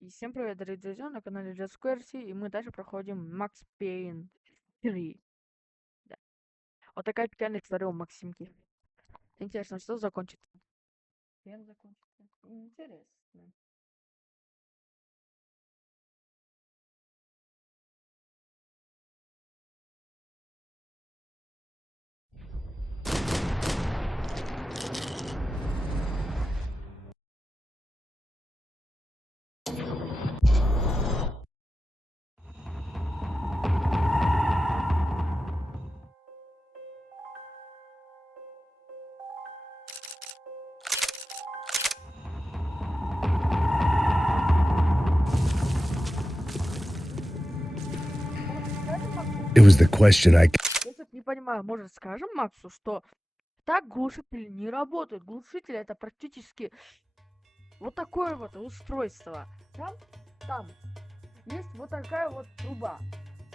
И всем привет, дорогие друзья, на канале Just Squaresy, и мы дальше проходим Max Payne 3. Да. Вот такая печальная история у Максимки. Интересно, что закончится? Чем закончится? Интересно. It was the question I Я тут не понимаю, может скажем Максу, что так глушители не работают. Глушители это практически вот такое вот устройство. Там есть вот такая вот труба.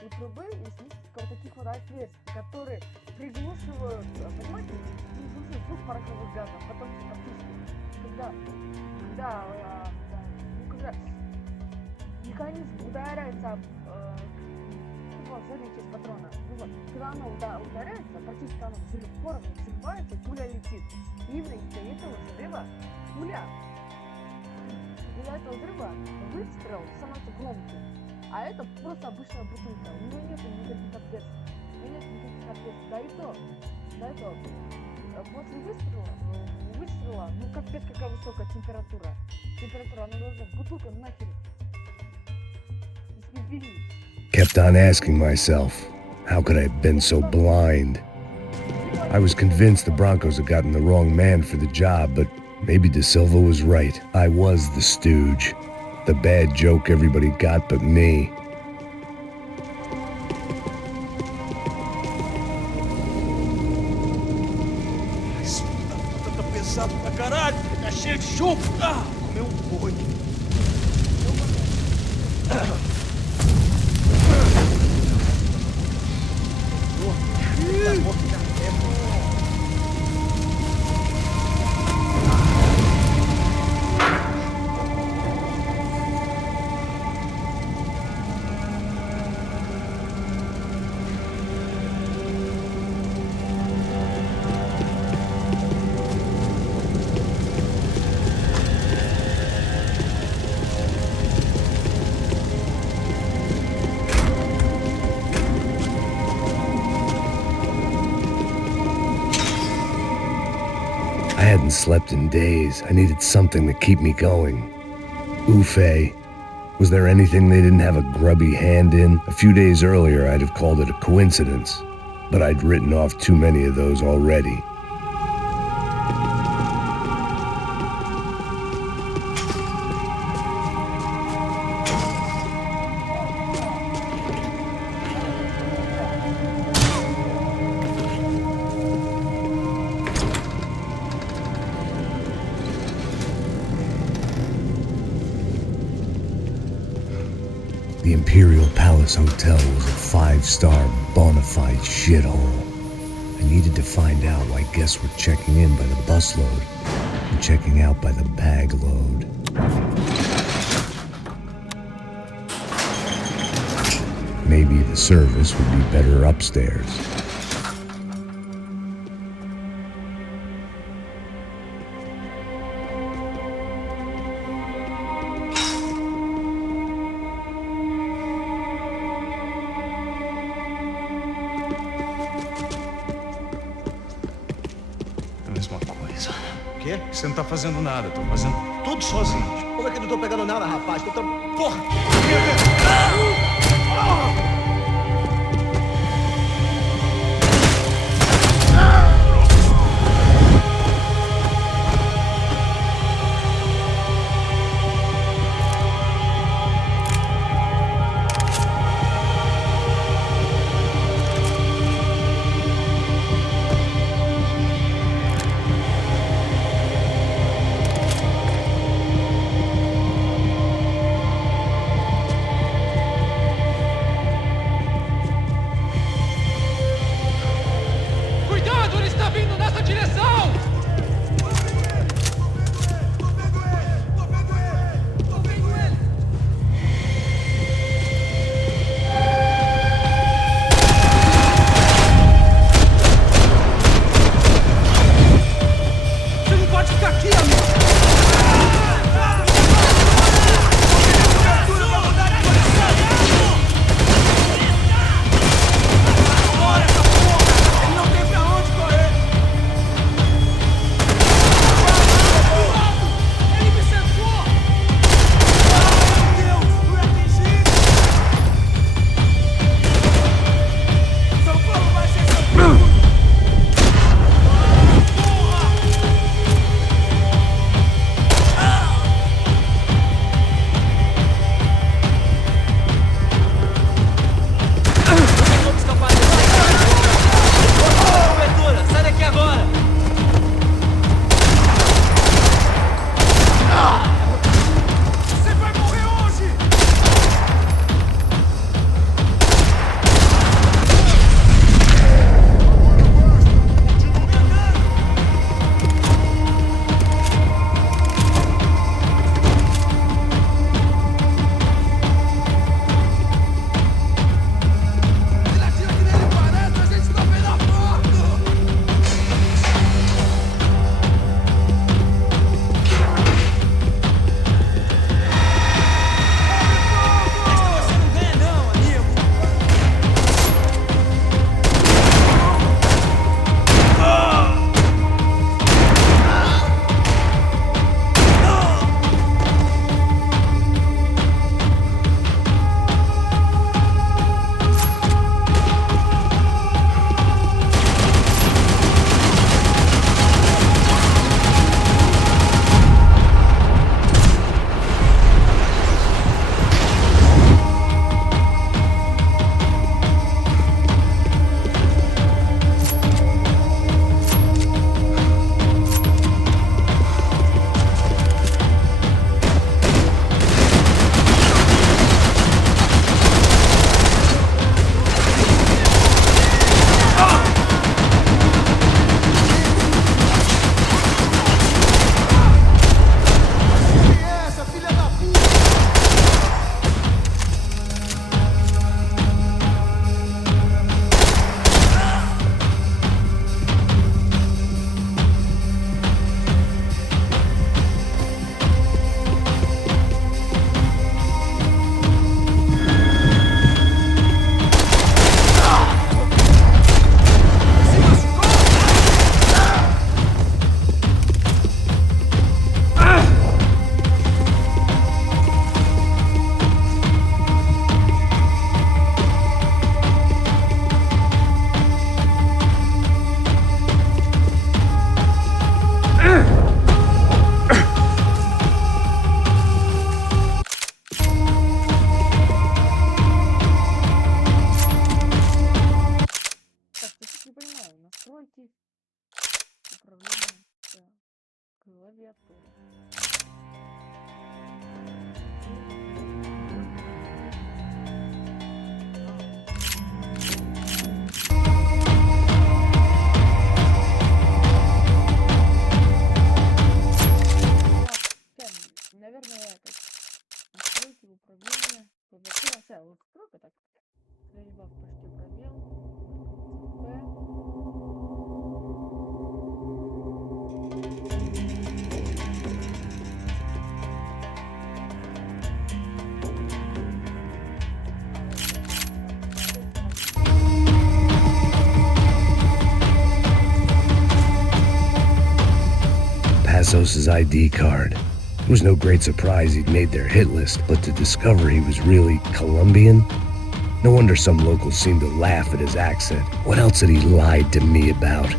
У трубы есть несколько вот таких вот отверстий, которые приглушивают, понимаете, приглушивают звук пороховых газов, потом опустят. Когда механизм ударяется об задняя часть патрона, ну вот, когда оно ударяется, практически оно взрывается, пуля летит. И из-за этого взрыва пуля, из-за этого взрыва выстрел становится громким. А это просто обычная бутылка. У нее нет никаких отверстий. Да и то, после выстрела, ну капец какая высокая температура. Она должна бутылка нахер испепелить. kept on asking myself, how could I have been so blind? I was convinced the Broncos had gotten the wrong man for the job, but maybe De Silva was right. I was the stooge, the bad joke everybody got but me. I hadn't slept in days. I needed something to keep me going. Ufe. Was there anything they didn't have a grubby hand in? A few days earlier, I'd have called it a coincidence, but I'd written off too many of those already. The Imperial Palace Hotel was a five-star bona fide shithole. I needed to find out why guests were checking in by the busload and checking out by the bag load. Maybe the service would be better upstairs. Quê? Você não tá fazendo nada, tô fazendo tudo sozinho. Como é que eu não tô pegando nada, rapaz? Porra! управления. Клавиатура, все, лук-строк, так. Слева почти пробел. Passos' ID card. It was no great surprise he'd made their hit list, but to discover he was really Colombian? No wonder some locals seemed to laugh at his accent. What else had he lied to me about?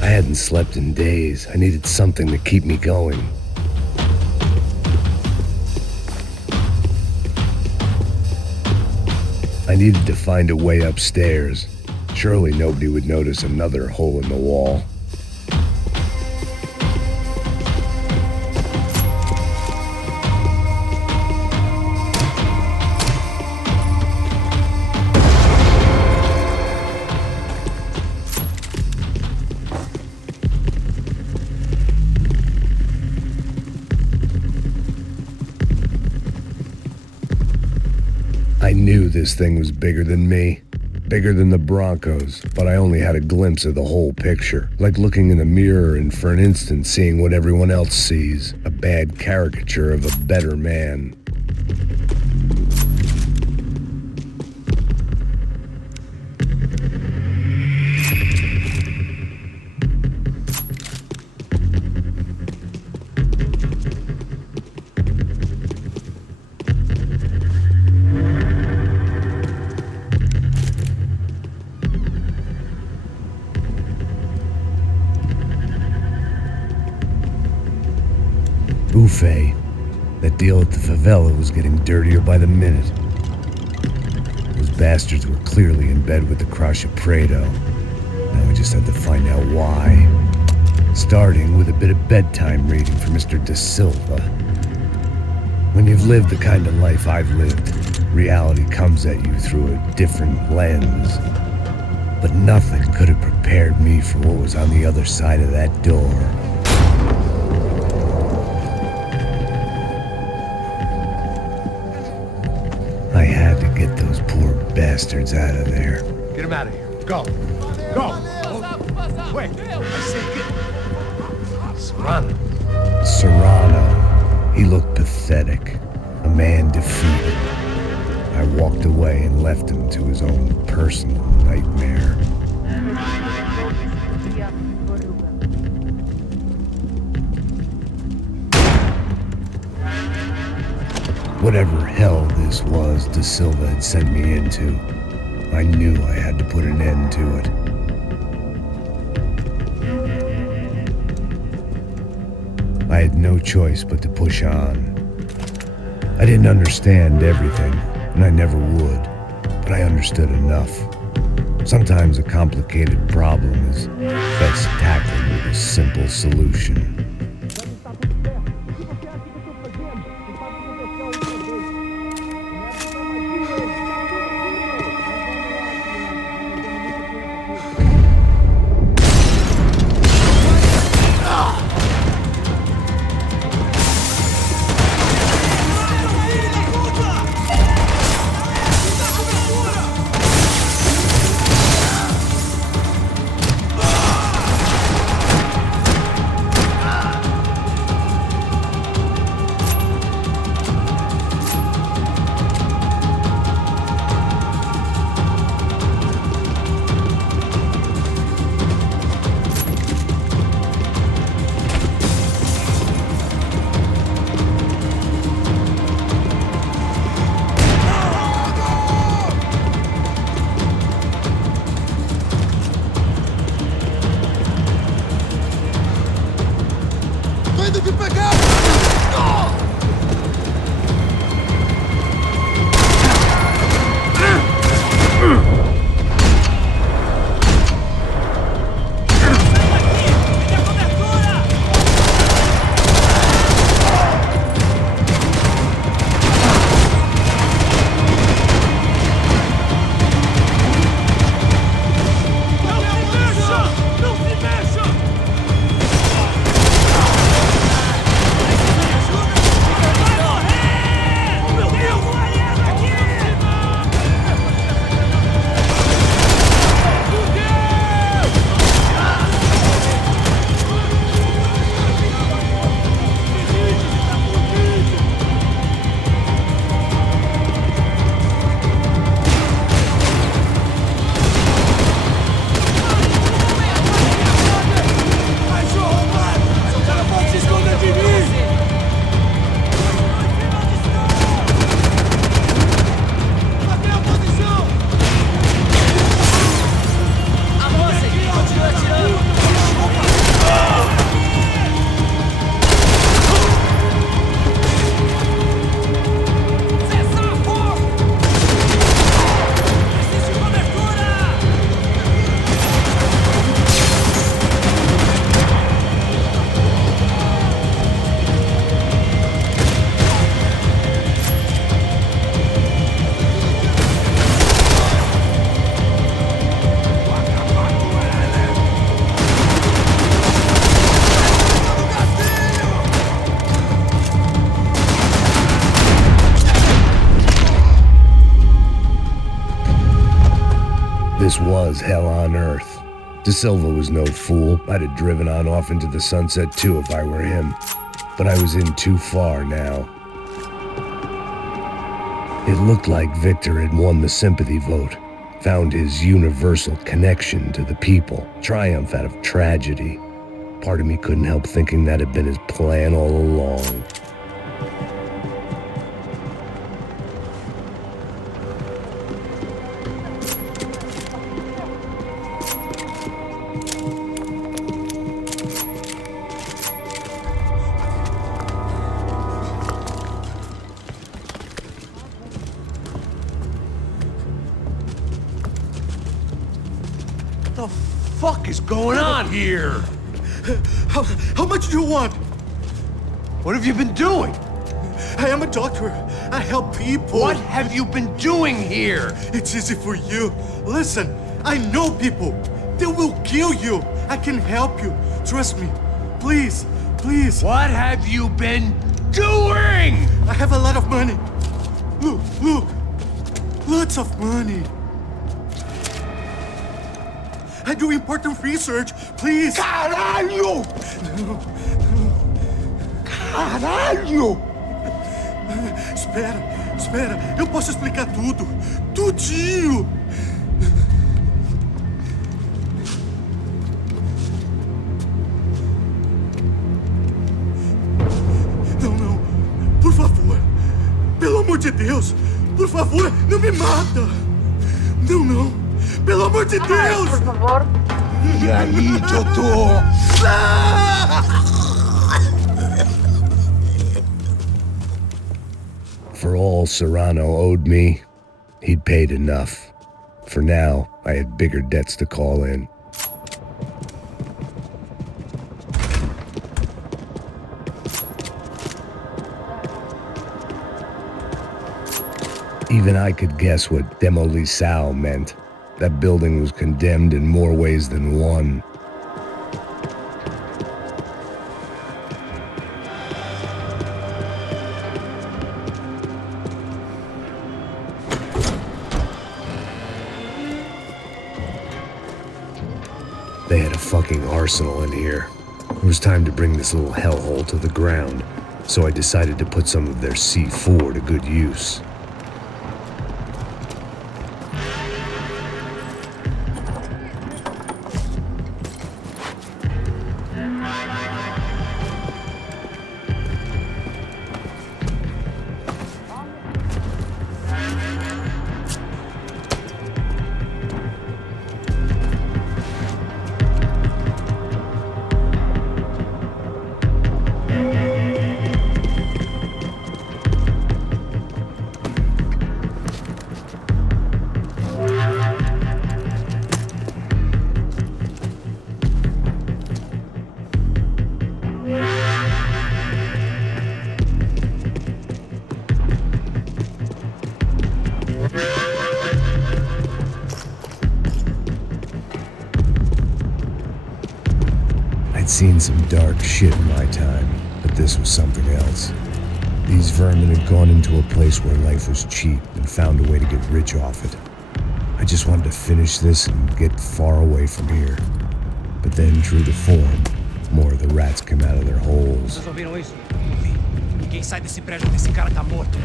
I hadn't slept in days. I needed something to keep me going. I needed to find a way upstairs. Surely nobody would notice another hole in the wall. I knew this thing was bigger than me, bigger than the Broncos, but I only had a glimpse of the whole picture, like looking in a mirror and for an instant seeing what everyone else sees, a bad caricature of a better man. Buffet. That deal at the favela was getting dirtier by the minute. Those bastards were clearly in bed with the Crusher Prado. Now we just had to find out why. Starting with a bit of bedtime reading for Mr. Da Silva. When you've lived the kind of life I've lived, reality comes at you through a different lens. But nothing could have prepared me for what was on the other side of that door. I had to get those poor bastards out of there. Get him out of here. Go. Go. Quick. I say get. Serrano. Serrano. He looked pathetic. A man defeated. I walked away and left him to his own personal nightmare. Whatever hell this was Da Silva had sent me into, I knew I had to put an end to it. I had no choice but to push on. I didn't understand everything, and I never would, but I understood enough. Sometimes a complicated problem is best tackled with a simple solution. vendo de pegar! This was hell on earth. De Silva was no fool. I'd have driven on off into the sunset too if I were him. But I was in too far now. It looked like Victor had won the sympathy vote, found his universal connection to the people, triumph out of tragedy. Part of me couldn't help thinking that had been his plan all along. What the fuck is going on here? How much do you want? What have you been doing? I am a doctor. I help people. What have you been doing here? It's easy for you. Listen, I know people. They will kill you. I can help you. Trust me. Please, please. What have you been doing? I have a lot of money. Look, look. Lots of money. I do important research. Please. Caralho! Caralho! Espera, espera. Eu posso explicar tudo. Tudinho. Não, não. Por favor. Pelo amor de Deus. Por favor, não me mata. Não, não. Pelo amor de Deus! Por favor. E aí, doutor? For all Serrano owed me, he'd paid enough. For now, I had bigger debts to call in. Even I could guess what demolissao meant. That building was condemned in more ways than one. They had a fucking arsenal in here. It was time to bring this little hellhole to the ground, so I decided to put some of their C4 to good use. seen some dark shit in my time, but this was something else. These vermin had gone into a place where life was cheap and found a way to get rich off it. I just wanted to finish this and get far away from here. But then, true to form, more of the rats came out of their holes. Vocês ouviram isso? Ouvi. Ninguém sai desse prédio que esse cara tá morto.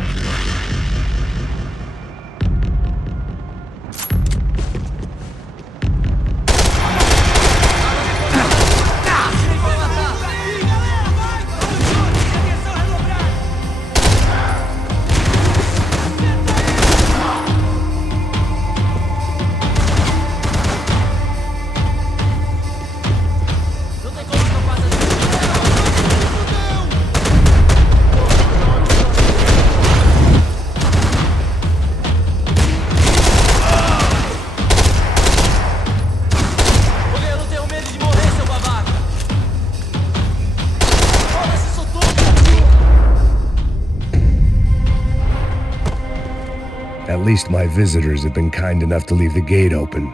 At least my visitors have been kind enough to leave the gate open.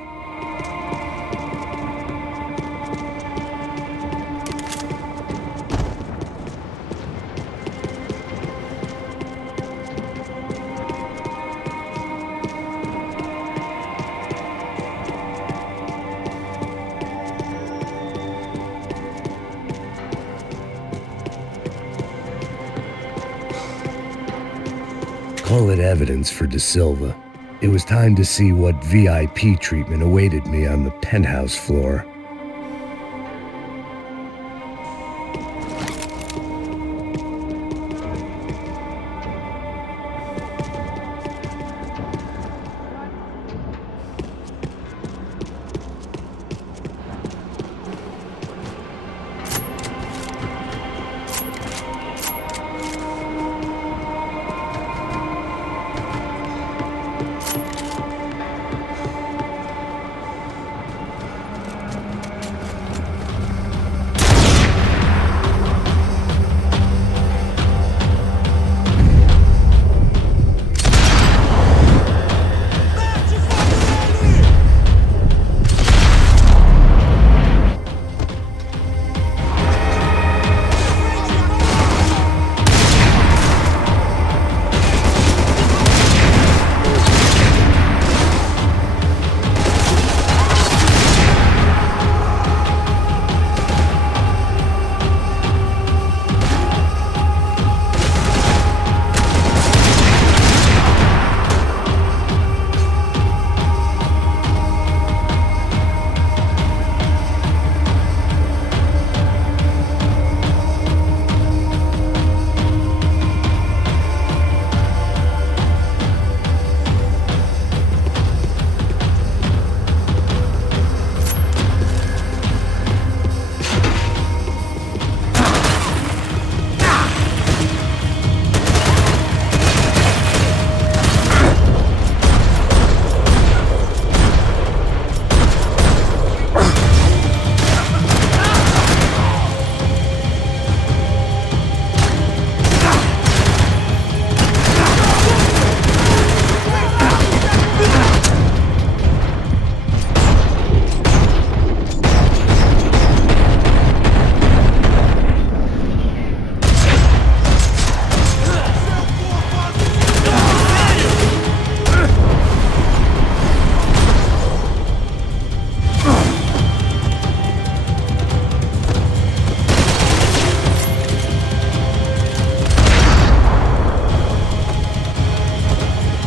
Call it evidence for De Silva. It was time to see what VIP treatment awaited me on the penthouse floor.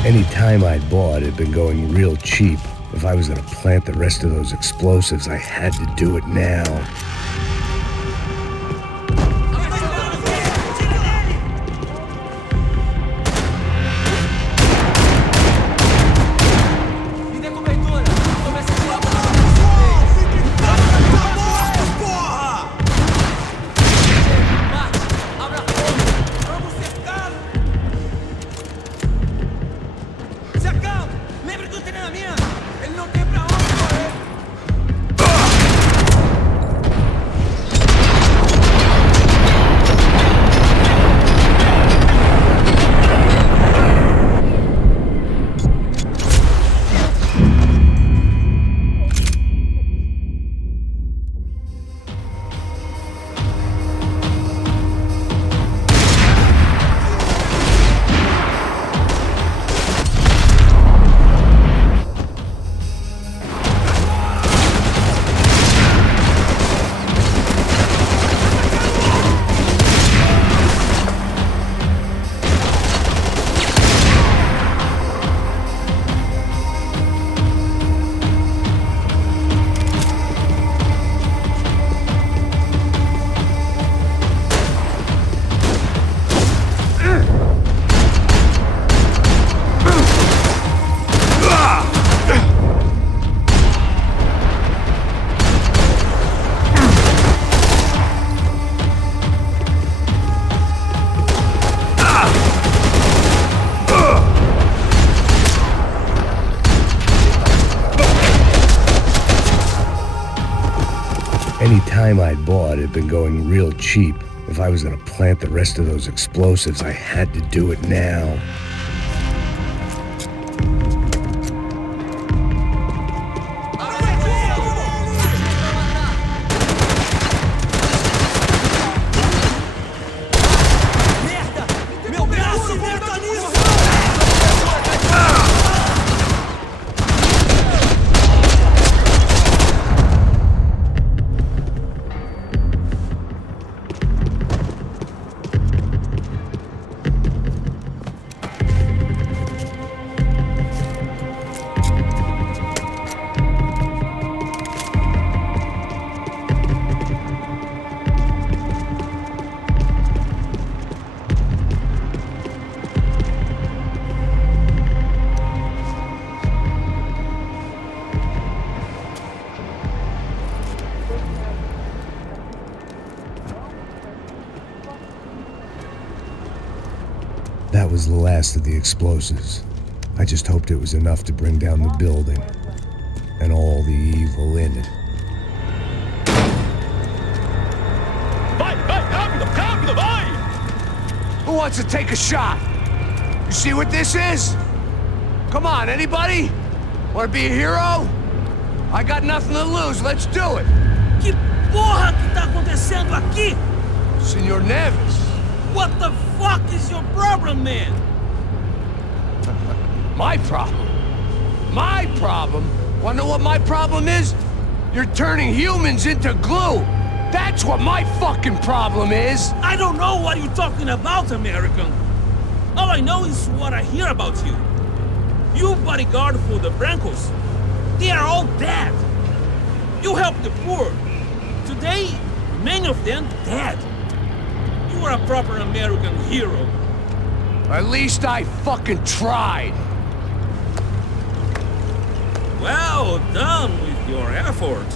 Any time I'd bought had been going real cheap. If I was gonna plant the rest of those explosives, I had to do it now. time I'd bought had been going real cheap. If I was gonna plant the rest of those explosives, I had to do it now. That was the last of the explosives. I just hoped it was enough to bring down the building and all the evil in it. Vai, vai, rápido, rápido, vai! Who wants to take a shot? You see what this is? Come on, anybody? Want to be a hero? I got nothing to lose, let's do it! Que porra que tá acontecendo aqui? Senor Neves. What the fuck is your problem, man? My problem? My problem? Wanna know what my problem is? You're turning humans into glue! That's what my fucking problem is! I don't know what you're talking about, American. All I know is what I hear about you. You bodyguard for the Brancos. They are all dead. You help the poor. Today, many of them dead. You are a proper American hero. At least I fucking tried. Well done with your effort.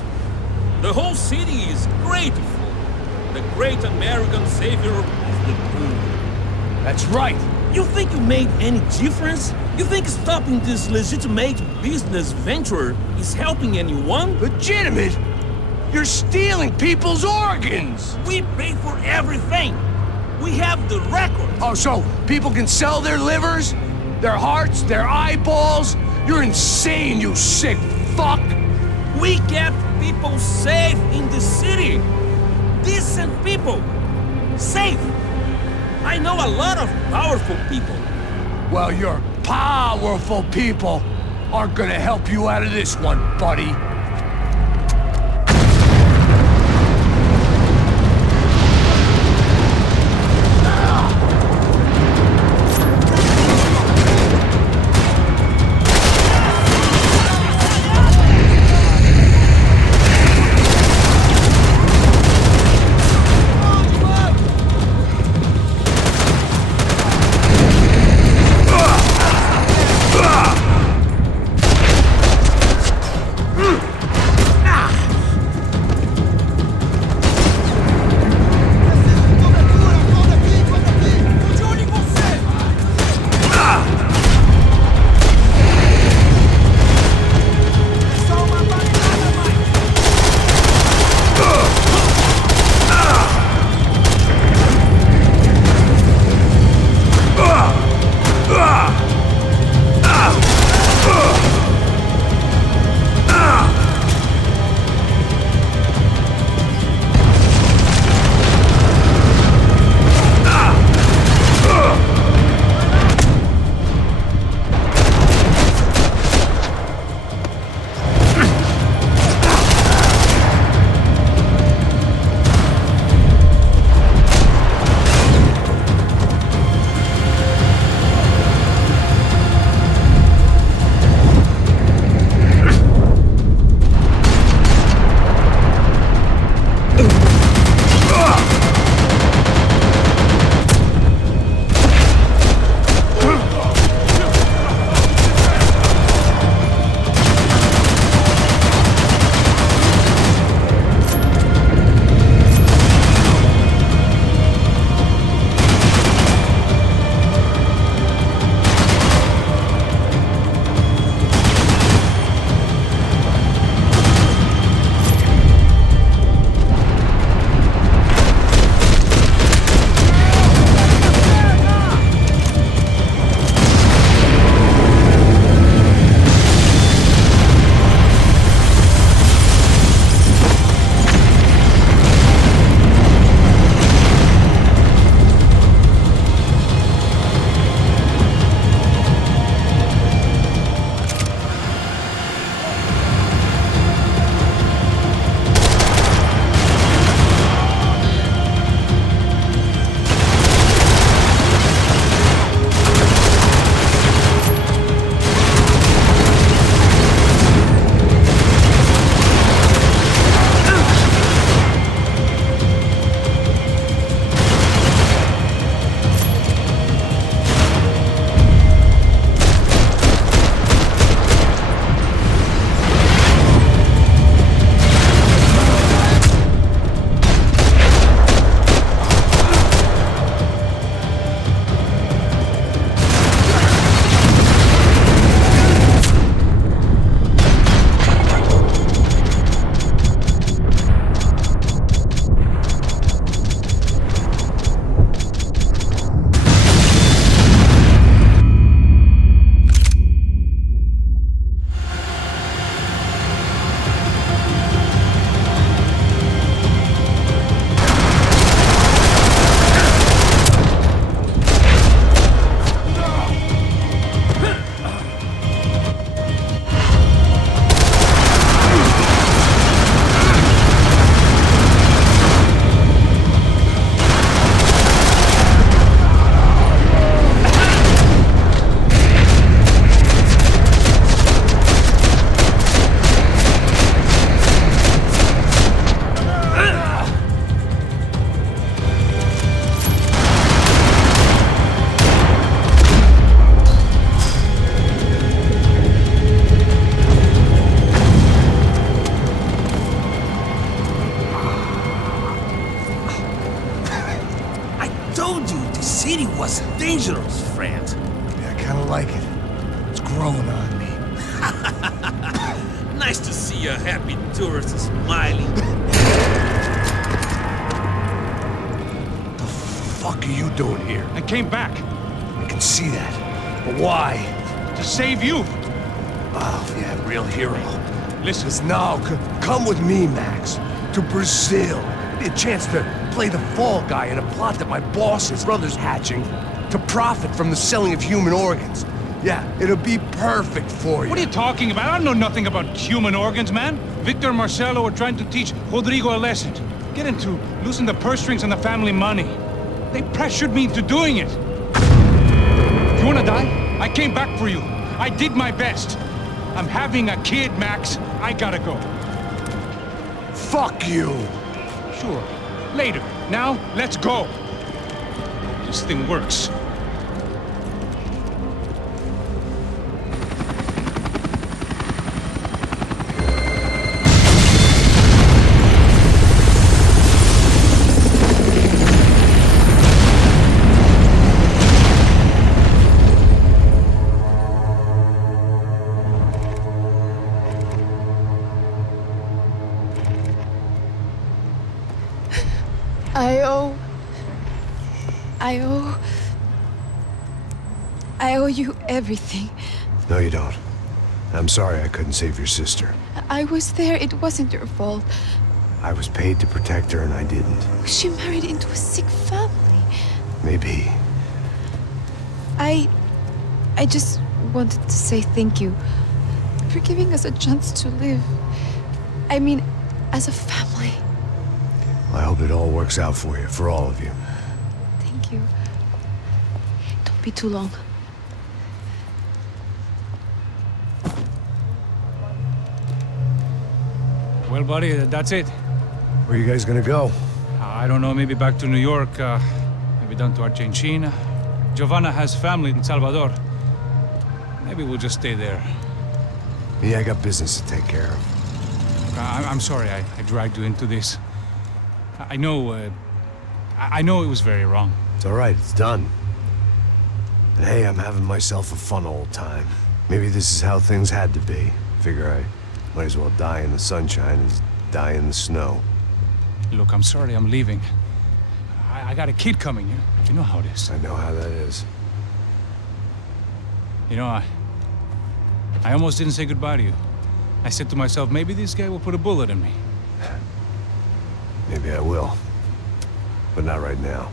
The whole city is grateful. The great American savior of the poor. That's right. You think you made any difference? You think stopping this legitimate business venture is helping anyone? Legitimate? You're stealing people's organs! We pay for everything. We have the record. Oh, so people can sell their livers, their hearts, their eyeballs? You're insane, you sick fuck! We kept people safe in the city. Decent people. Safe. I know a lot of powerful people. Well, your powerful people aren't gonna help you out of this one, buddy. told you the city was dangerous, friend. Yeah, I kind of like it. It's growing on me. Nice to see a happy tourist smiling. What the fuck are you doing here? I came back I can see that. But why? to save you. Oh, yeah, real hero. Listen, Listen, now, come with me, Max. To Brazil. Be a chance to play the fall guy in a plot that my boss's brother's hatching to profit from the selling of human organs. Yeah, it'll be perfect for you. what are you talking about? I know nothing about human organs, man. Victor and Marcelo were trying to teach Rodrigo a lesson. Get him to loosen the purse strings on the family money. They pressured me into doing it. You wanna die? I came back for you. I did my best. I'm having a kid, Max. I gotta go. Fuck you! Sure. Later. Now, let's go. Hope this thing works. I owe you everything. No, you don't. I'm sorry I couldn't save your sister. I was there, it wasn't your fault. I was paid to protect her and I didn't. She married into a sick family. Maybe. I just wanted to say thank you for giving us a chance to live. I mean, as a family. I hope it all works out for you, for all of you. Thank you. Don't be too long. Well, buddy, that's it. Where are you guys gonna go? I don't know, maybe back to New York, maybe down to Argentina. Giovanna has family in Salvador. Maybe we'll just stay there. Yeah, I got business to take care of. I'm sorry I dragged you into this. I know it was very wrong. It's all right, it's done. And hey, I'm having myself a fun old time. Maybe this is how things had to be. Figure I might as well die in the sunshine as die in the snow. Look, I'm sorry I'm leaving. I got a kid coming, you know how it is. I know how that is. You know, I almost didn't say goodbye to you. I said to myself, maybe this guy will put a bullet in me. Maybe I will. But not right now.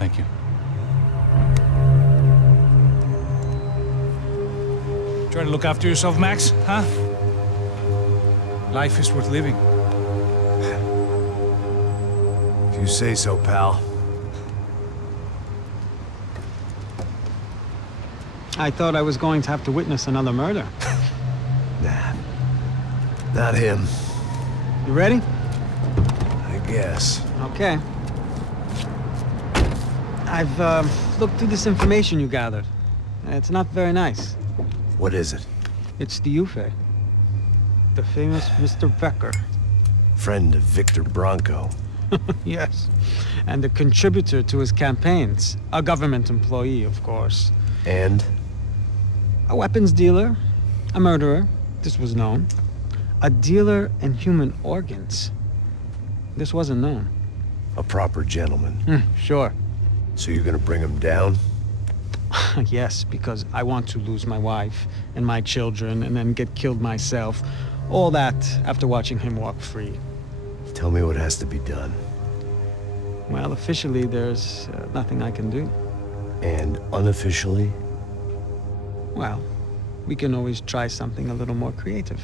Thank you. Try to look after yourself, Max, huh? Life is worth living. If you say so, pal. I thought I was going to have to witness another murder. Nah. Not him. You ready? I guess. Okay. I've looked through this information you gathered. It's not very nice. What is it? It's the Ufe. The famous Mr. Becker. Friend of Victor Bronco. Yes. And a contributor to his campaigns. A government employee, of course. And? A weapons dealer. A murderer. This was known. A dealer in human organs. This wasn't known. A proper gentleman. Sure. So you're gonna bring him down? Yes, because I want to lose my wife and my children and then get killed myself. All that after watching him walk free. Tell me what has to be done. Well, officially, there's nothing I can do. And unofficially? Well, we can always try something a little more creative.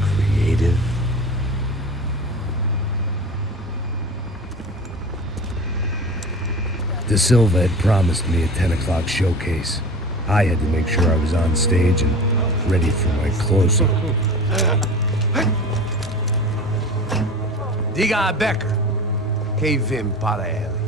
Creative? De Silva had promised me a 10 o'clock showcase. I had to make sure I was on stage and ready for my close-up. Diga a Becker. Que vim para ele.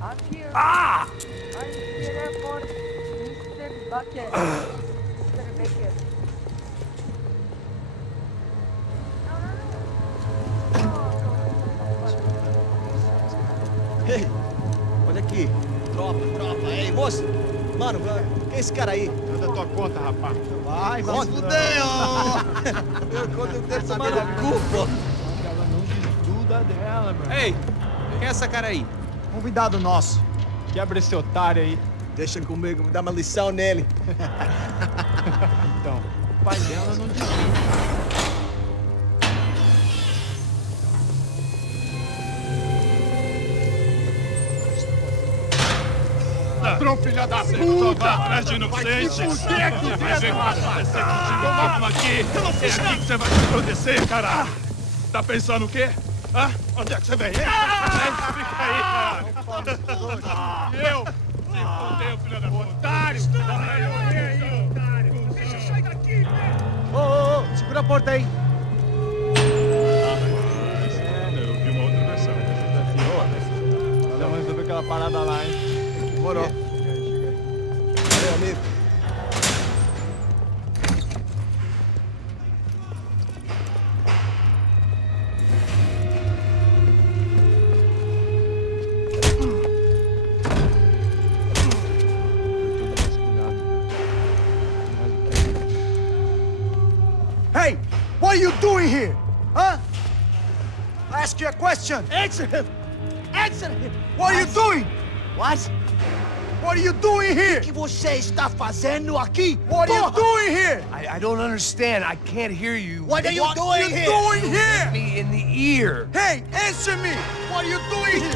I'm here. Ah! I'm here for Mr. Bucket. Mr. Becker. No. Ei, olha aqui. Tropa. Ei, moço. Mano, quem é esse cara aí? Manda tua conta, rapaz. Vai fudeu! Meu conta eu quero tomar no cu, pô. Ela não desgruda dela, meu. Ei, quem é essa cara aí? Convidado nosso. Quebra esse otário aí. Deixa comigo, me dá uma lição nele. Então, o pai dela não desgruda. Ladrão, filha da puta! Vai atrás de inocente! Vai ver como vai ser contigo mesmo aqui! É aqui que você vai se proteger, caralho! Tá pensando o quê? Hã? Onde é que você vem? Fica aí, cara! E eu? Se fodeu, filha da puta! Otário! Otário! Deixa eu sair daqui, velho! Ô, segura a porta aí. Eu vi uma outra versão. Vamos resolver aquela parada lá, hein? Demorou. Valeu, amigo. Hey, what are you doing here? Huh? I ask you a question. Answer him! Answer him! What are you doing? What? What are you doing here? O que você está fazendo aqui? What are you doing here? I don't understand. I can't hear you. What are you What doing are you here? doing here? Me in the ear. Hey, answer me! What are you doing here?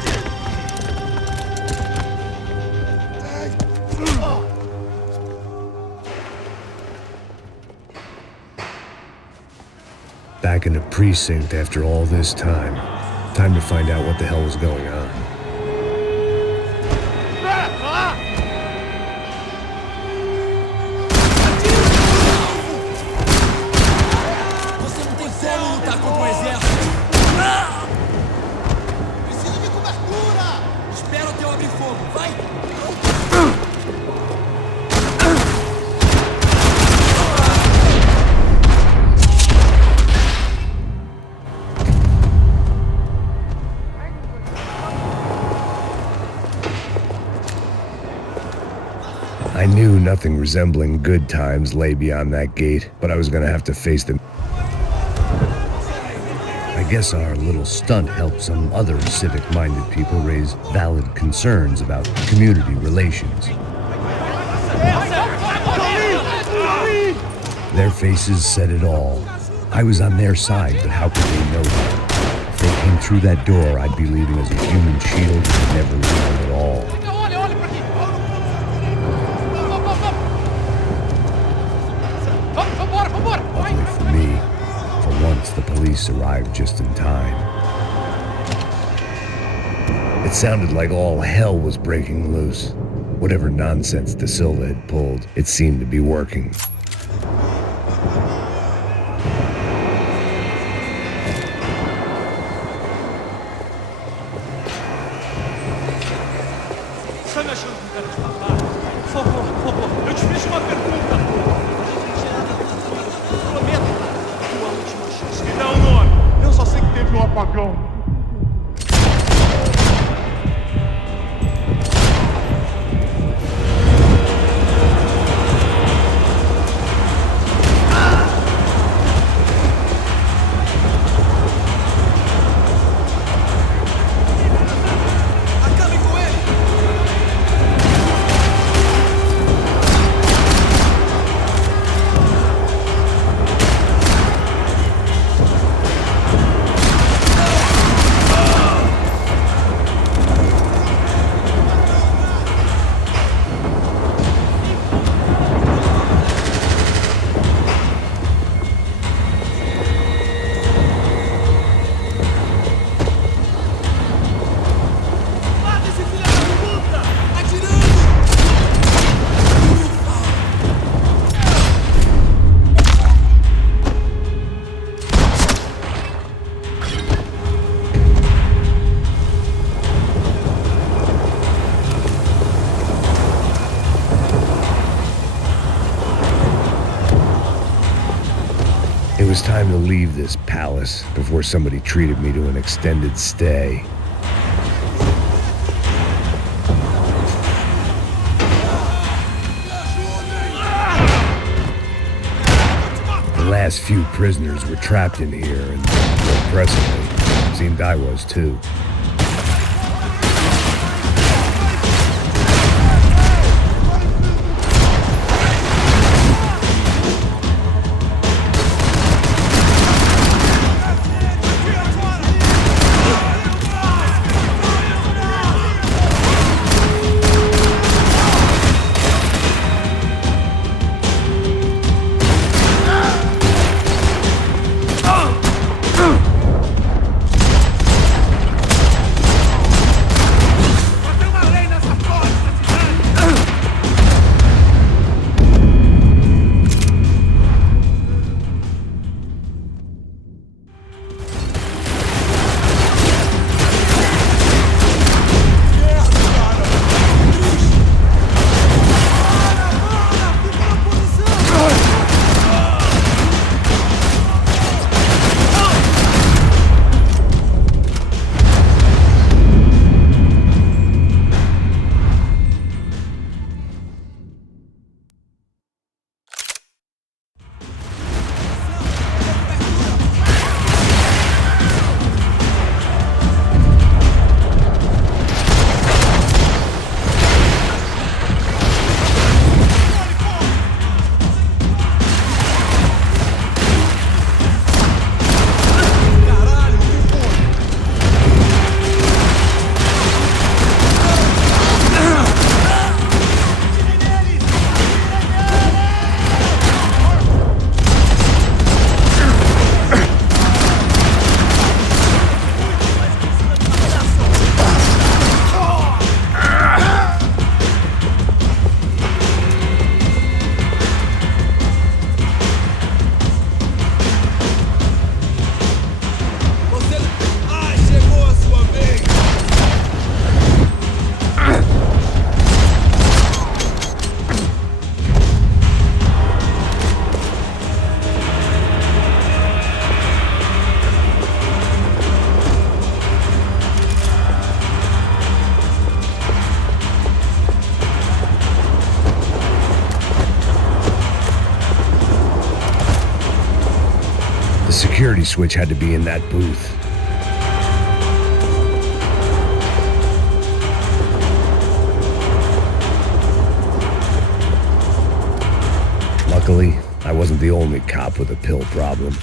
Back in the precinct after all this time. Time to find out what the hell was going on. Você não tem como lutar contra o exército! Preciso de cobertura! Espera até eu abrir fogo, vai! I knew nothing resembling good times lay beyond that gate, but I was gonna have to face them. I guess our little stunt helped some other civic-minded people raise valid concerns about community relations. Their faces said it all. I was on their side, but how could they know that? If they came through that door, I'd be leaving as a human shield and never leaving at all. Luckily for me, for once the police arrived just in time. It sounded like all hell was breaking loose. Whatever nonsense De Silva had pulled, it seemed to be working. Tá me achando com cara de babaca? Por favor, eu te fiz uma pergunta. Prometo, tua última chance. Me dá um nome. Eu só sei que teve um apagão. Acabe com ele! Mata esse filho da puta! Atirando! It was time to leave this palace before somebody treated me to an extended stay. last few prisoners were trapped in here, and more impressively, it seemed I was too. The security switch had to be in that booth. Luckily, I wasn't the only cop with a pill problem.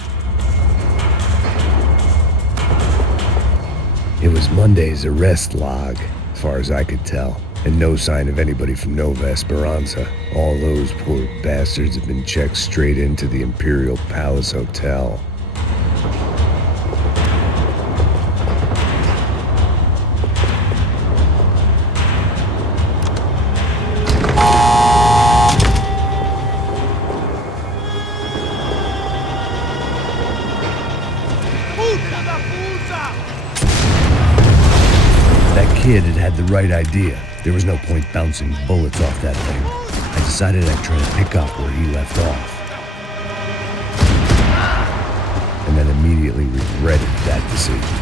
It was Monday's arrest log, as far as I could tell, and no sign of anybody from Nova Esperanza. All those poor bastards had been checked straight into the Imperial Palace Hotel. Kid had the right idea. There was no point bouncing bullets off that thing. I decided I'd try to pick up where he left off. And then immediately regretted that decision.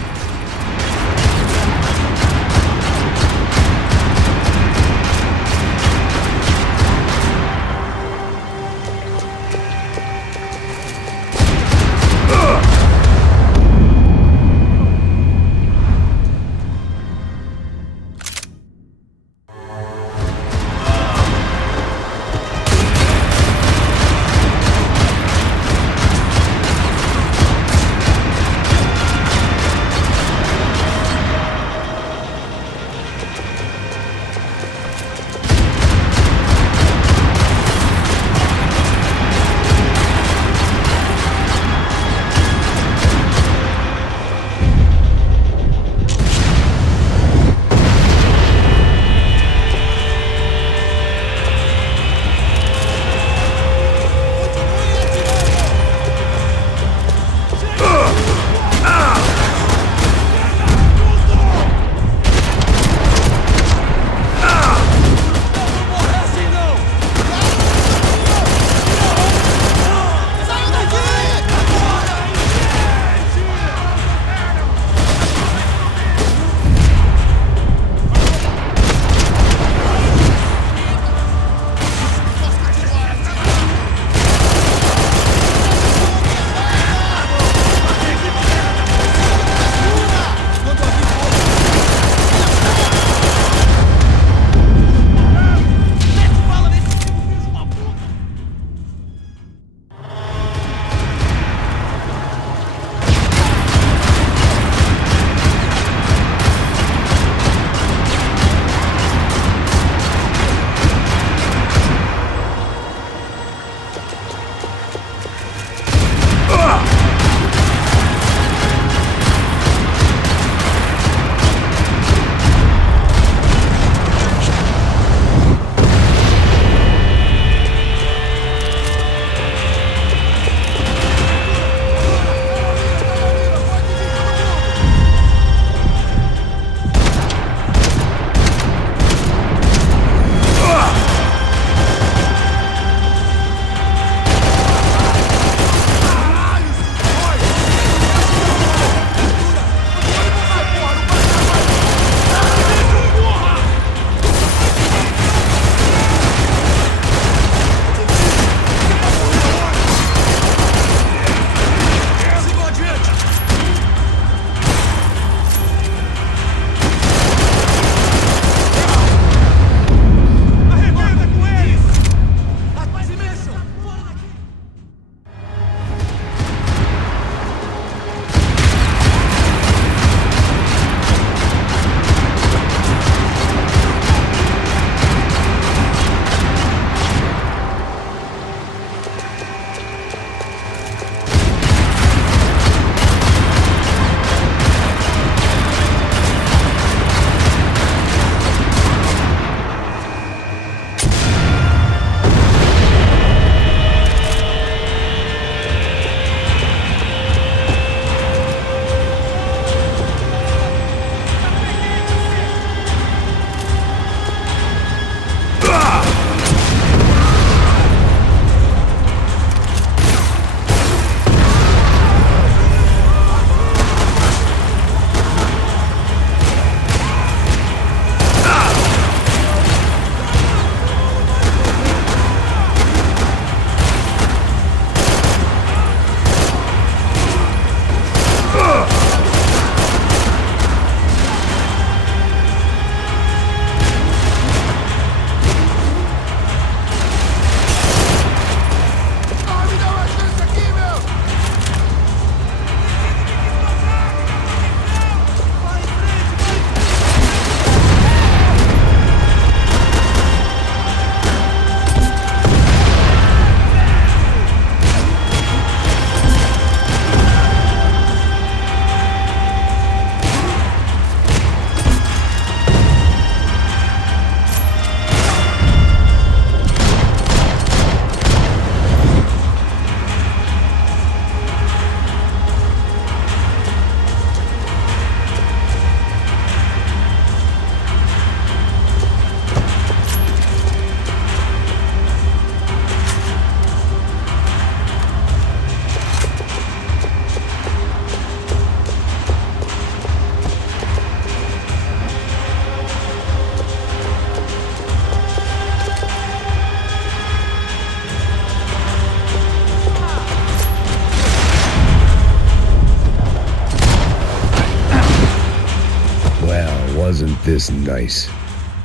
Wasn't this nice?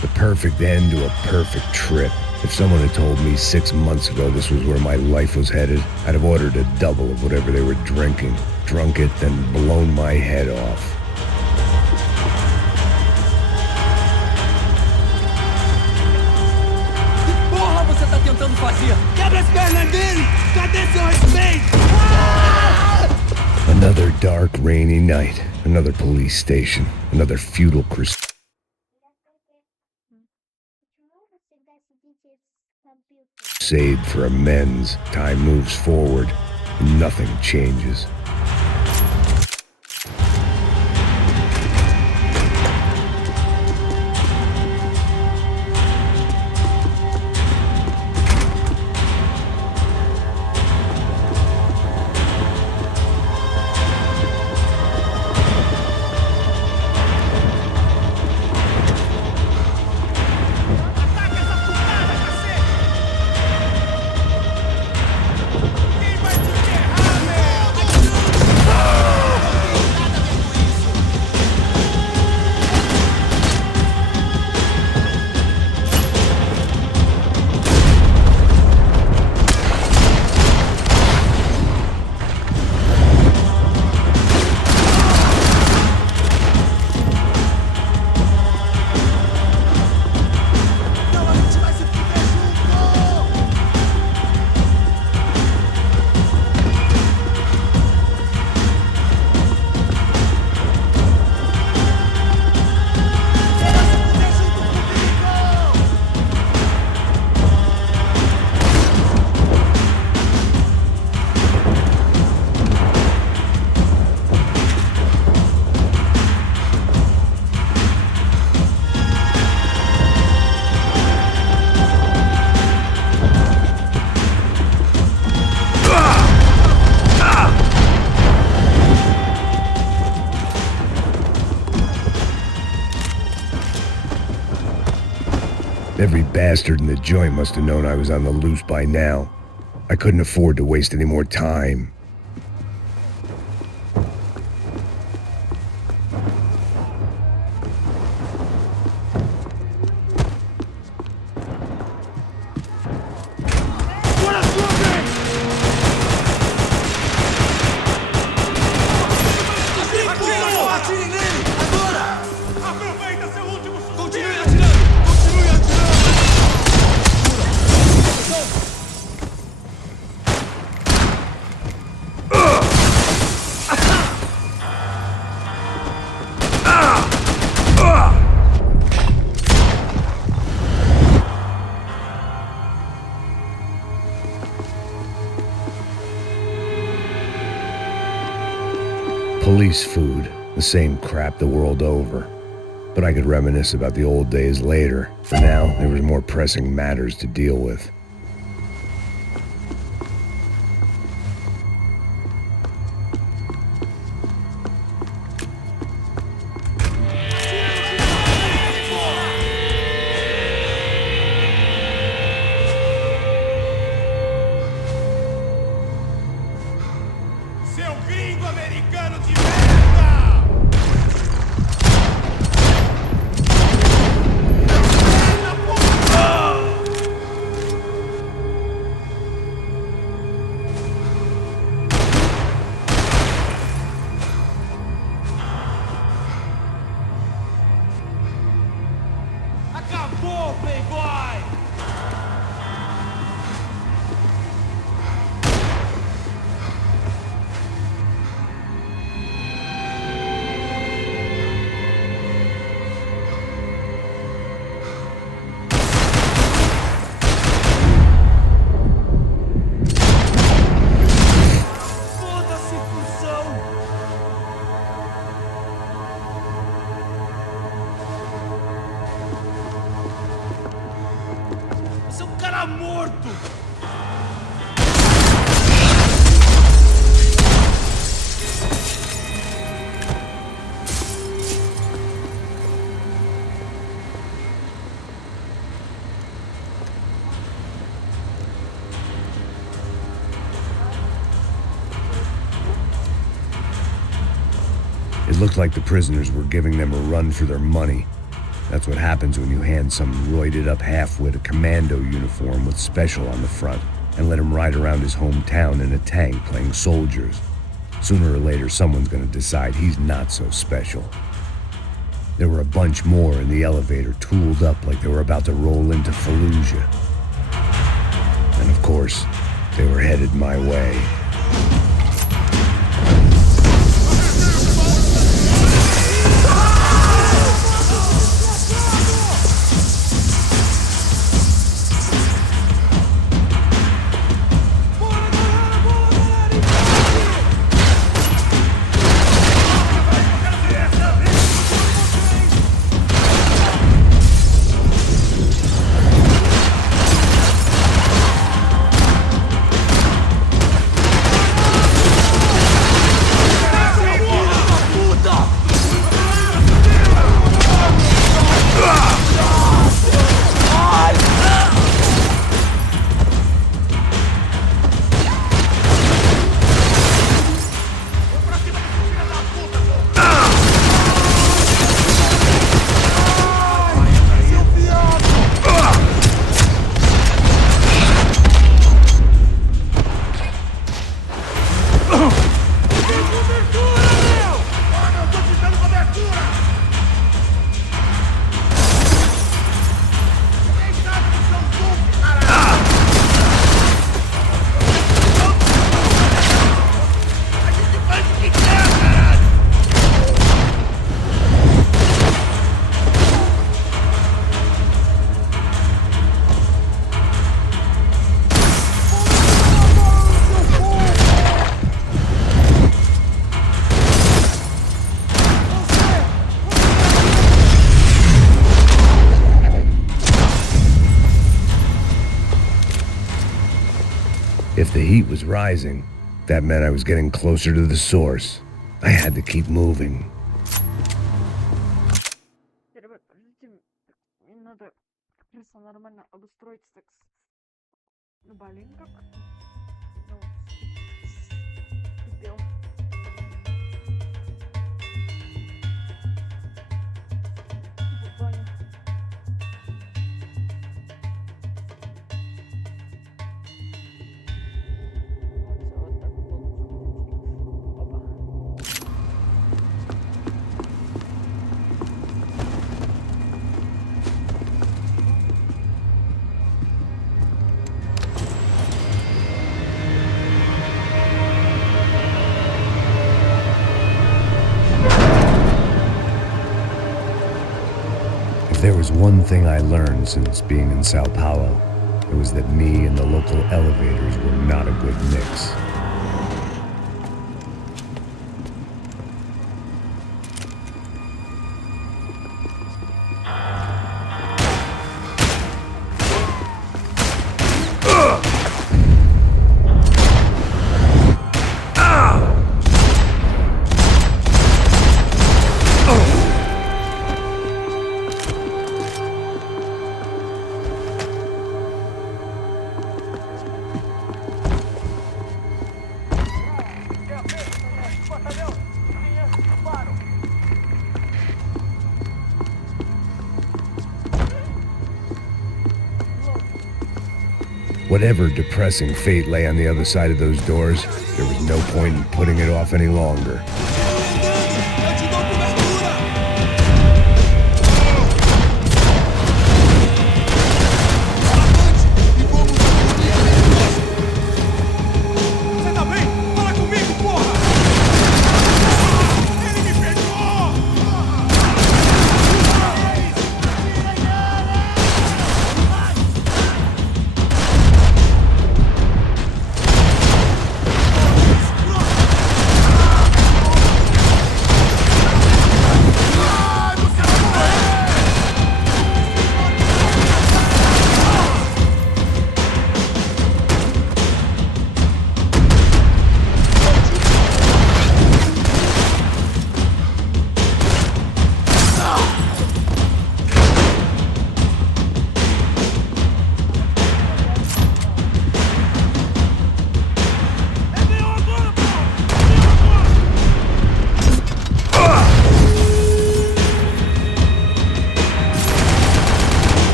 The perfect end to a perfect trip. If someone had told me 6 months ago this was where my life was headed, I'd have ordered a double of whatever they were drinking, drunk it, then blown my head off. Que porra você tá tentando fazer? Quebra as pernas dele! Cadê seu respeito? Another dark, rainy night. Another police station. Another feudal crusade. Saved for amends. Time moves forward, and nothing changes. Every bastard in the joint must have known I was on the loose by now. I couldn't afford to waste any more time. Police food, the same crap the world over. But I could reminisce about the old days later. For now, there was more pressing matters to deal with. Seu gringo americano de merda! Acabou, playboy! Foda-se, cuzão! Você é um cara morto! It looked like the prisoners were giving them a run for their money. That's what happens when you hand some roided-up half-wit a commando uniform with special on the front and let him ride around his hometown in a tank playing soldiers. Sooner or later, someone's gonna decide he's not so special. There were a bunch more in the elevator, tooled up like they were about to roll into Fallujah. And of course, they were headed my way. If the heat was rising, that meant I was getting closer to the source. I had to keep moving. Ребят, подождите, мне надо кресло нормально обустроить, так. Ну, блин, как? Ну, успел. Баня. Вот так вот. Опа. If there was one thing I learned since being in Sao Paulo, it was that me and the local elevators were not a good mix. Whatever depressing fate lay on the other side of those doors, there was no point in putting it off any longer.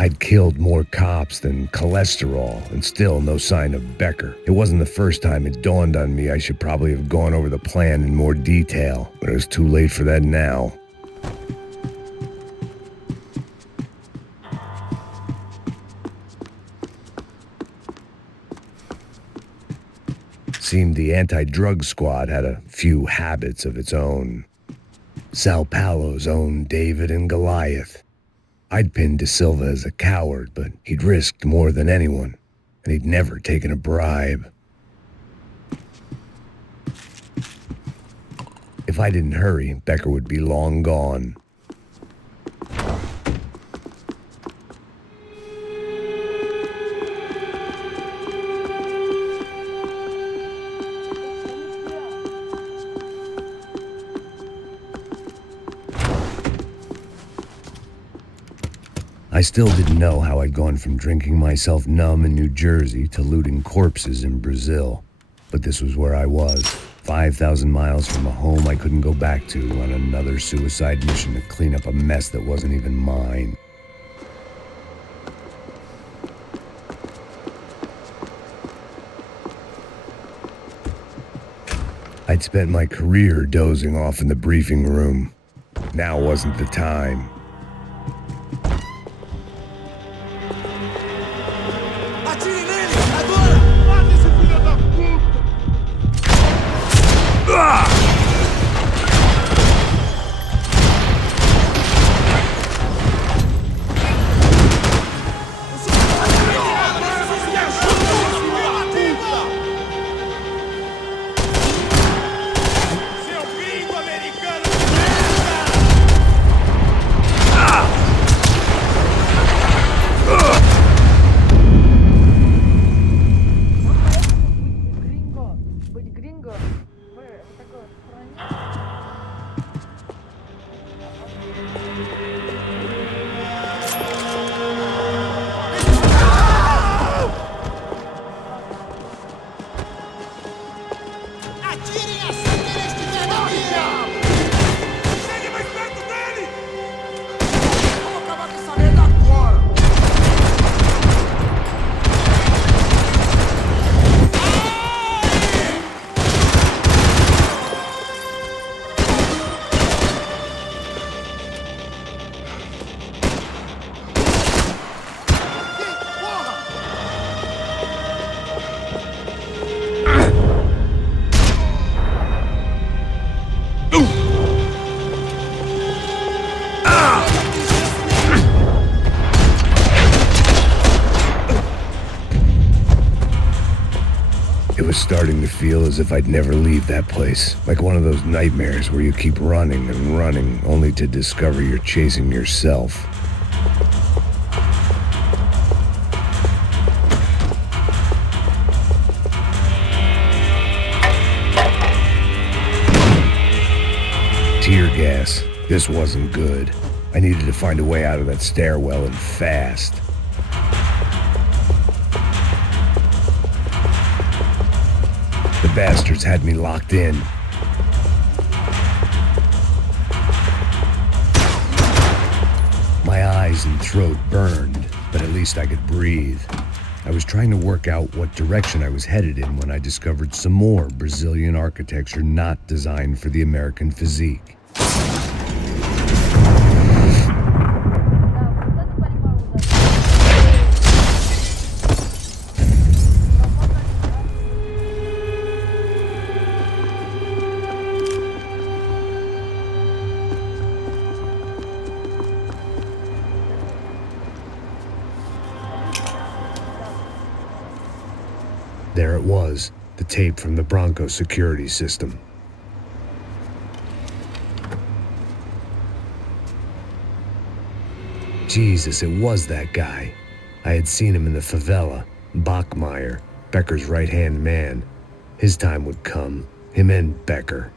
I'd killed more cops than cholesterol, and still no sign of Becker. It wasn't the first time it dawned on me I should probably have gone over the plan in more detail, but it was too late for that now. Seemed the anti-drug squad had a few habits of its own. Sao Paulo's own David and Goliath. I'd pinned De Silva as a coward, but he'd risked more than anyone, and he'd never taken a bribe. If I didn't hurry, Becker would be long gone. I still didn't know how I'd gone from drinking myself numb in New Jersey to looting corpses in Brazil. But this was where I was, 5,000 miles from a home I couldn't go back to, on another suicide mission to clean up a mess that wasn't even mine. I'd spent my career dozing off in the briefing room. Now wasn't the time. Быть гринго в такой стране. It was starting to feel as if I'd never leave that place, like one of those nightmares where you keep running and running, only to discover you're chasing yourself. Tear gas. This wasn't good. I needed to find a way out of that stairwell, and fast. The bastards had me locked in. My eyes and throat burned, but at least I could breathe. I was trying to work out what direction I was headed in when I discovered some more Brazilian architecture not designed for the American physique. There it was, the tape from the Bronco security system. Jesus, it was that guy. I had seen him in the favela, Bachmeyer, Becker's right-hand man. His time would come, him and Becker.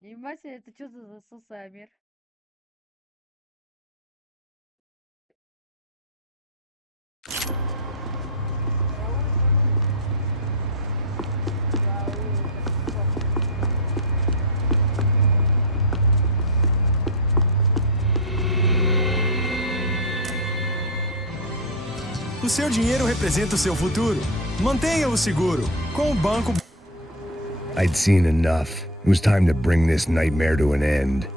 Ебать, это что за засосамер? O seu dinheiro representa o seu futuro. Mantenha-o seguro. Com o banco... I'd seen enough. It was time to bring this nightmare to an end.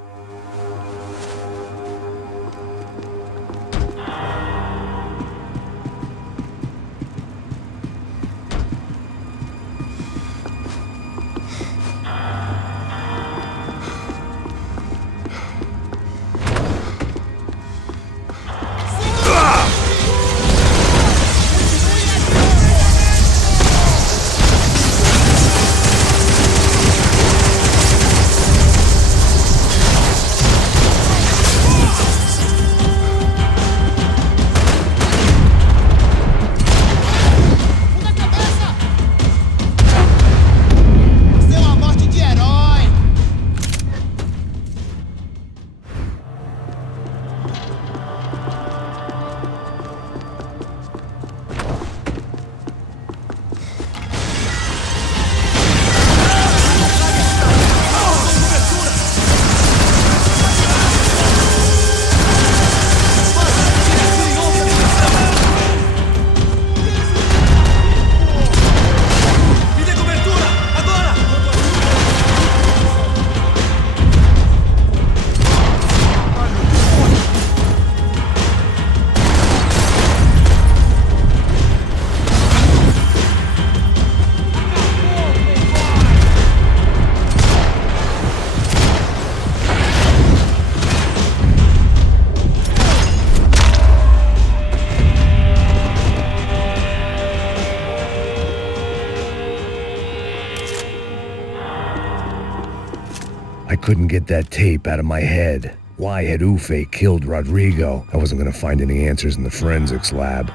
I couldn't get that tape out of my head. Why had Ufe killed Rodrigo? I wasn't gonna find any answers in the forensics lab.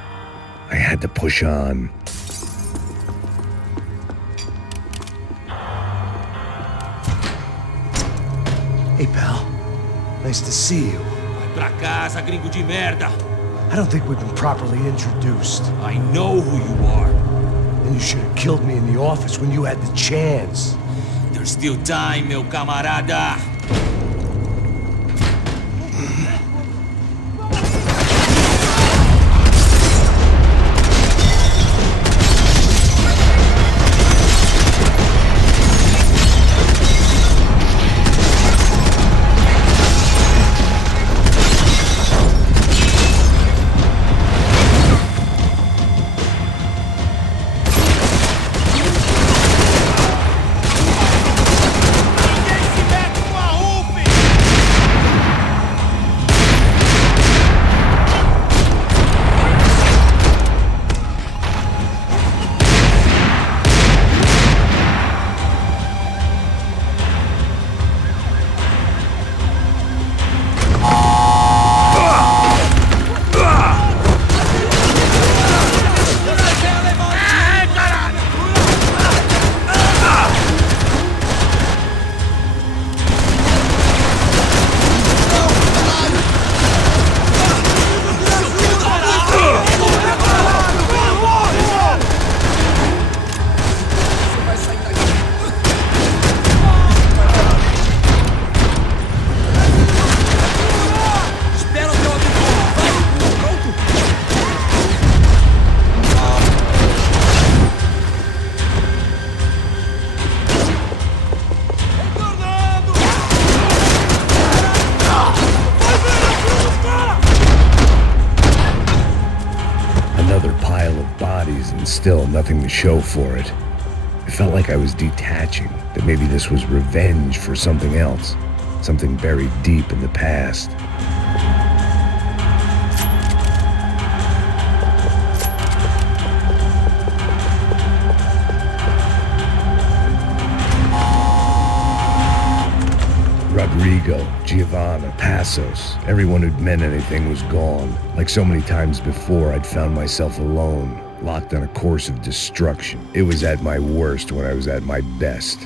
I had to push on. Hey, pal. Nice to see you. Vai pra casa, gringo de merda. I don't think we've been properly introduced. I know who you are. Then you should have killed me in the office when you had the chance. There's still time, meu camarada. And still nothing to show for it. I felt like I was detaching, that maybe this was revenge for something else. something buried deep in the past. Rodrigo, Giovanna, Passos, everyone who'd meant anything was gone. Like so many times before, I'd found myself alone, locked on a course of destruction. It was at my worst when I was at my best.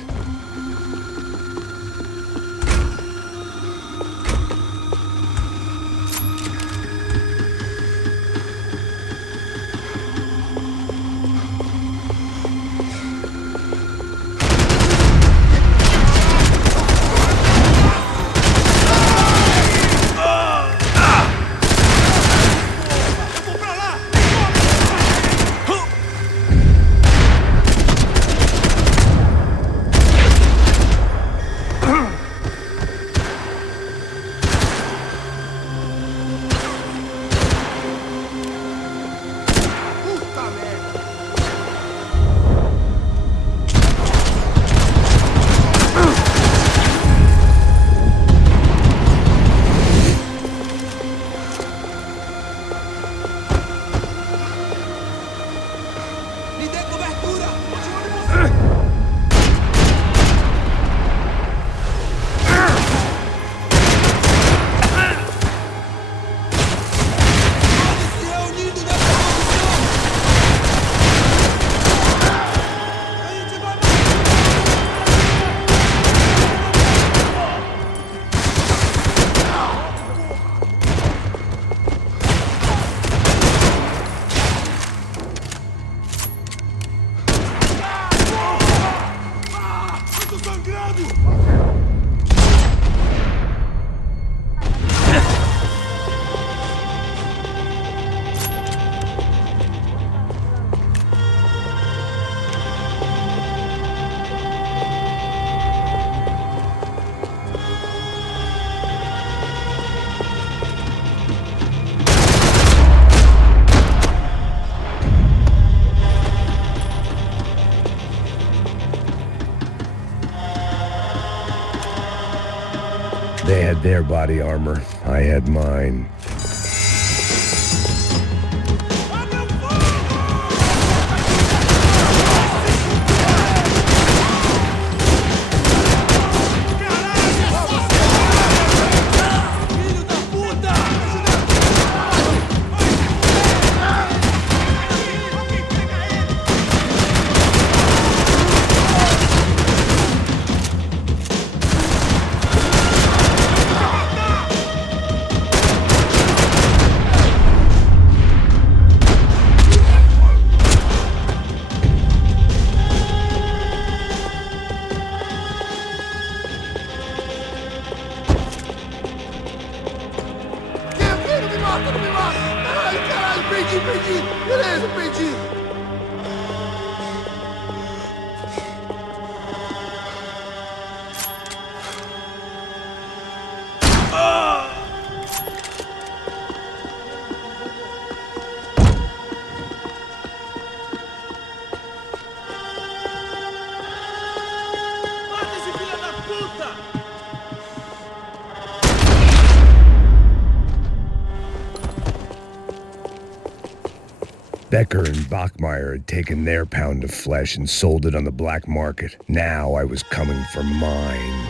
They had their body armor, I had mine. Becker and Bachmeyer had taken their pound of flesh and sold it on the black market. Now I was coming for mine.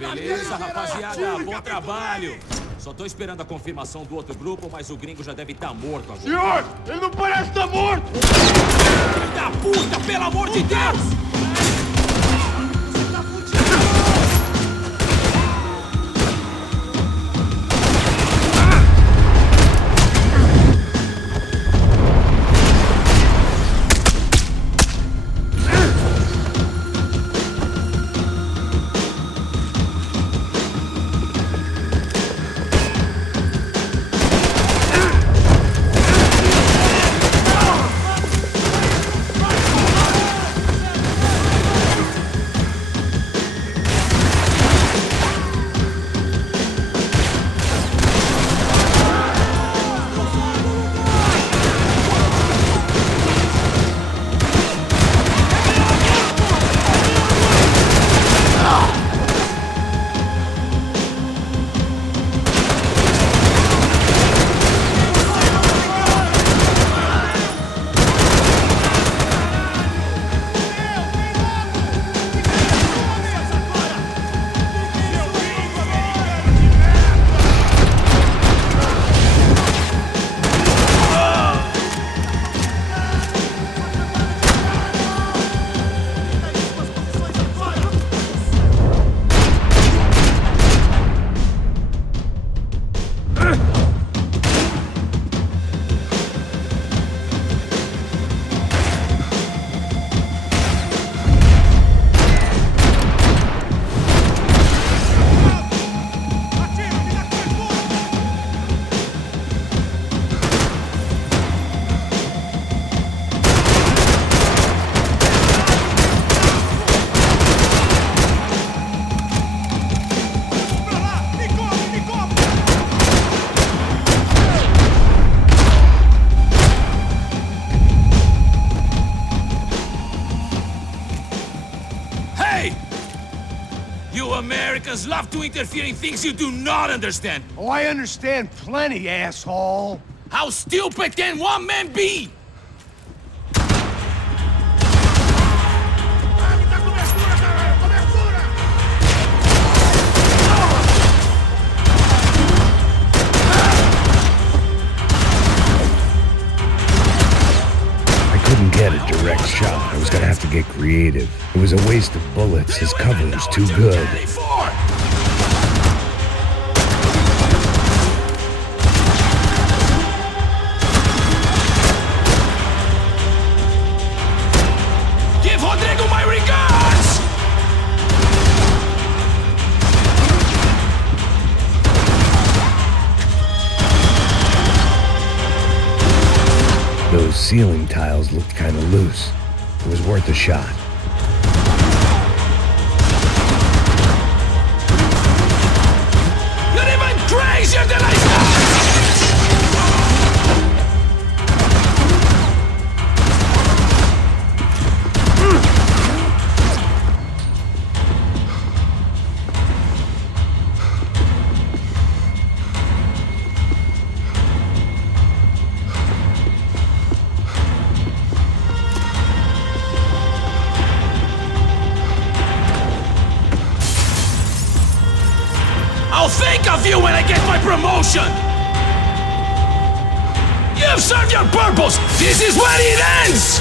Beleza, rapaziada, bom trabalho. Só tô esperando a confirmação do outro grupo, mas o gringo já deve estar morto agora. Senhor, ele não parece estar morto! Filho da puta, pelo amor de Deus! Você tá fudido! Americans love to interfere in things you do not understand. Oh, I understand plenty, asshole. How stupid can one man be? I couldn't get a direct shot. I was gonna have to get creative. It was a waste of bullets. His cover was too good. Give Rodrigo my regards! Those ceiling tiles looked kind of loose. It was worth a shot. You're even crazier than I thought! I'll think of you when I get my promotion! You've served your purpose! This is where it ends!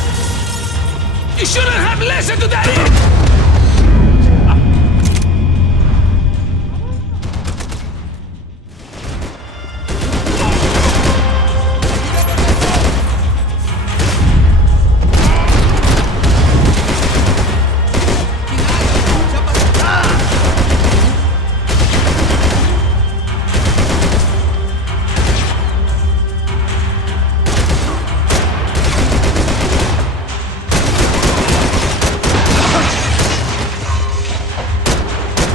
You shouldn't have listened to that!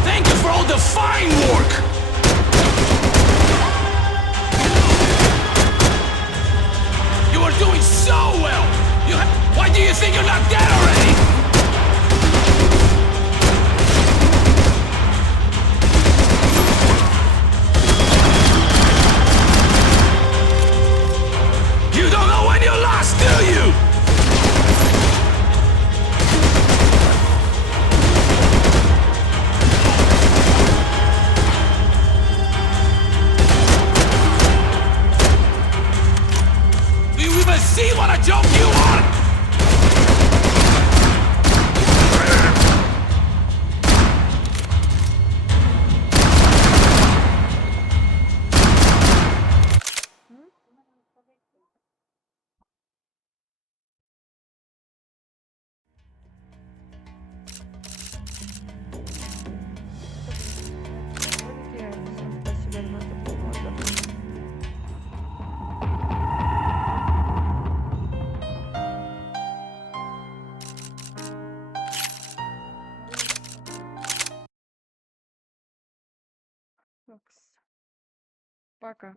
Thank you for all the fine work! You are doing so well! Why do you think you're not dead already? You don't know when you lost, do you? Do you even see what a joke you are? Спасибо, ребята. Пока.